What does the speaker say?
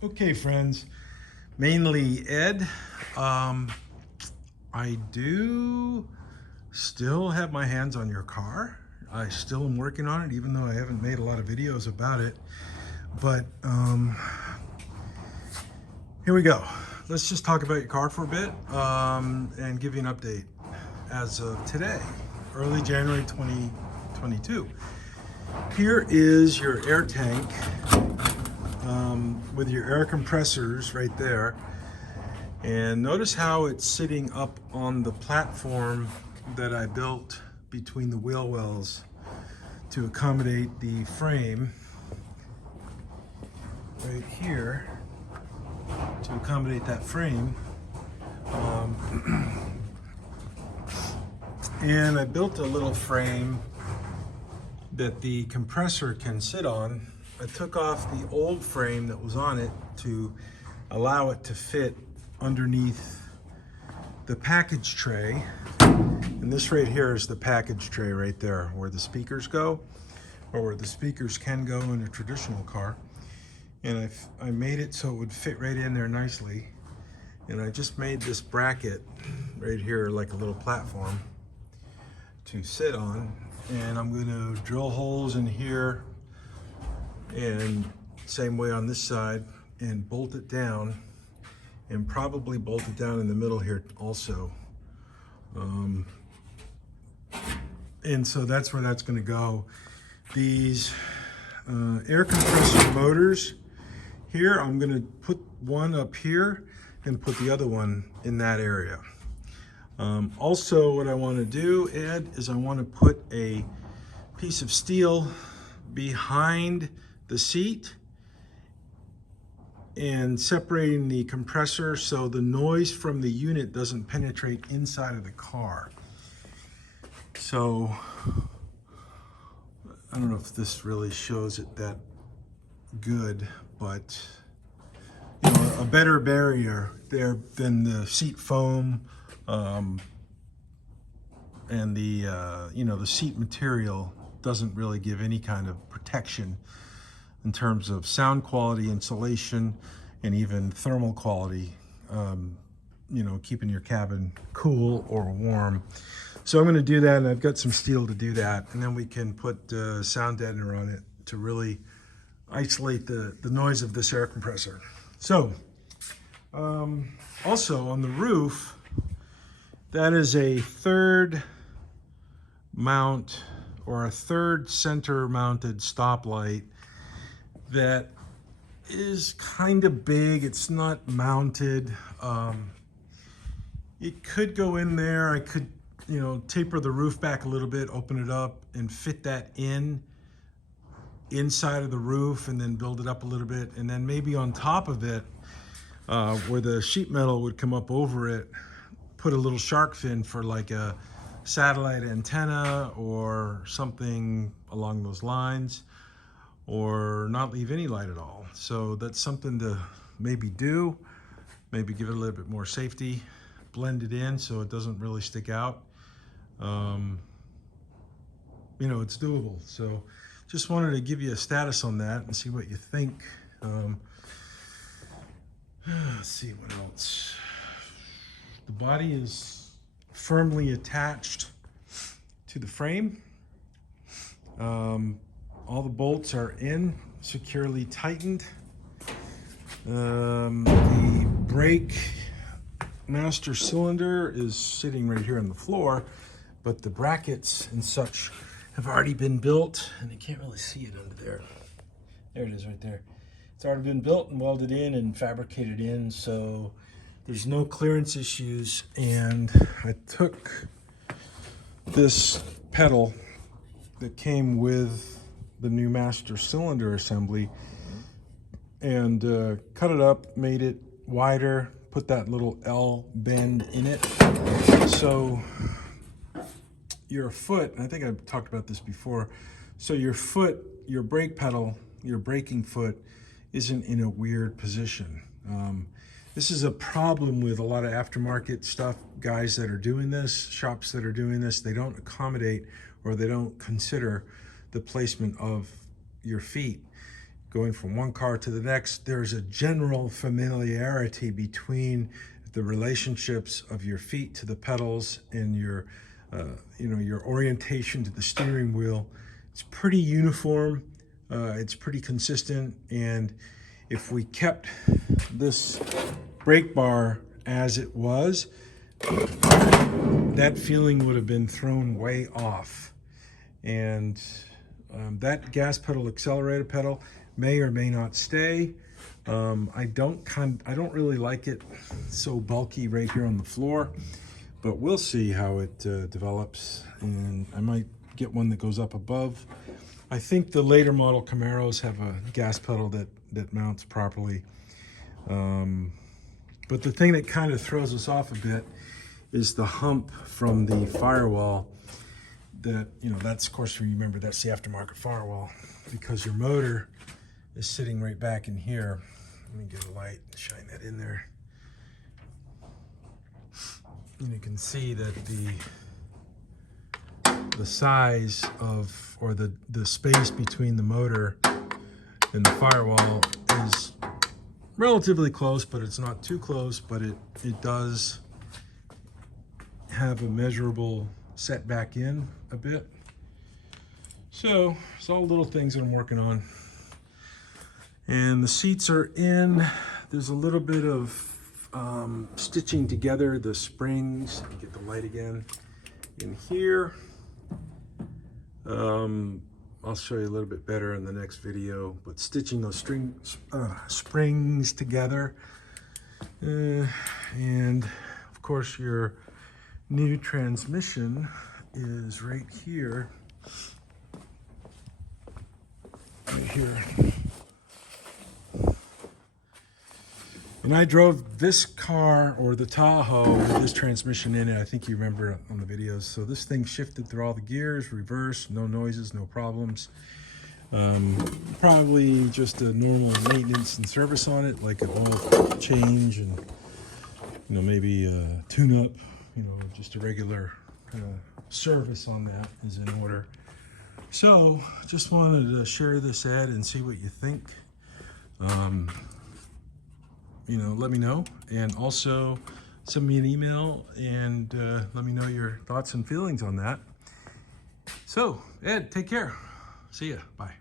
Okay, friends, mainly Ed. I do still have my hands on your car. I still am working on it, even though I haven't made a lot of videos about it. But here we go. Let's just talk about your car for a bit and give you an update as of today, early January 2022. Here is your air tank with your air compressors right there. And notice how it's sitting up on the platform that I built between the wheel wells to accommodate the frame right here, to accommodate that frame. And I built a little frame that the compressor can sit on. I took off the old frame that was on it to allow it to fit underneath the package tray. And this right here is the package tray right there where the speakers go, or where the speakers can go in a traditional car. And I made it so it would fit right in there nicely. And I just made this bracket right here like a little platform to sit on. And I'm going to drill holes in here and same way on this side and bolt it down, and probably bolt it down in the middle here also. And so that's where that's going to go. These air compressor motors here, I'm going to put one up here and put the other one in that area. Also, what I want to do, Ed, is I want to put a piece of steel behind the seat and separating the compressor so the noise from the unit doesn't penetrate inside of the car. So I don't know if this really shows it that good, but you know, a better barrier there than the seat foam and the you know, the seat material doesn't really give any kind of protection in terms of sound quality, insulation, and even thermal quality, you know, keeping your cabin cool or warm. So I'm going to do that, and I've got some steel to do that, and then we can put sound deadener on it to really isolate the noise of this air compressor. So also on the roof, that is a third mount or a third center mounted stoplight that is kind of big. It's not mounted. It could go in there. I could, you know, taper the roof back a little bit, open it up and fit that inside of the roof, and then build it up a little bit, and then maybe on top of it, where the sheet metal would come up over it, put a little shark fin for like a satellite antenna or something along those lines, or not leave any light at all. So that's something to maybe do, maybe give it a little bit more safety, blend it in so it doesn't really stick out. You know, it's doable. So just wanted to give you a status on that and see what you think. Let's see what else. The body is firmly attached to the frame. All the bolts are in, securely tightened. The brake master cylinder is sitting right here on the floor, but the brackets and such have already been built, and you can't really see it under there. There it is right there. It's already been built and welded in and fabricated in, so there's no clearance issues. And I took this pedal that came with the new master cylinder assembly and cut it up, made it wider, put that little L bend in it. So your foot, and I think I've talked about this before, so your foot, your brake pedal, your braking foot isn't in a weird position. This is a problem with a lot of aftermarket stuff, guys that are doing this, shops that are doing this. They don't accommodate, or they don't consider the placement of your feet. going from one car to the next, there's a general familiarity between the relationships of your feet to the pedals and your your orientation to the steering wheel. It's pretty uniform, it's pretty consistent, and if we kept this brake bar as it was, that feeling would have been thrown way off. And that gas pedal, accelerator pedal, may or may not stay. I don't really like it so bulky right here on the floor, but we'll see how it develops, and I might get one that goes up above. I think the later model Camaros have a gas pedal that mounts properly. But the thing that kind of throws us off a bit is the hump from the firewall. That's, of course, remember, that's the aftermarket firewall, because your motor is sitting right back in here. Let me get a light, shine that in there. And you can see that the size of, or the space between the motor and the firewall is relatively close, but it's not too close, but it does have a measurable setback in a bit. So it's all little things that I'm working on. And the seats are in. There's a little bit of stitching together the springs. Let me get the light again in here. I'll show you a little bit better in the next video, but stitching those springs together. And of course your new transmission is right here. Right here. And I drove this car, or the Tahoe, with this transmission in it. I think you remember on the videos. So this thing shifted through all the gears, reverse, no noises, no problems. Probably just a normal maintenance and service on it, like an oil change and maybe a tune-up. Just a regular service on that is in order. So just wanted to share this ad and see what you think. Let me know, and also send me an email and let me know your thoughts and feelings on that. So, Ed, take care. See ya. Bye.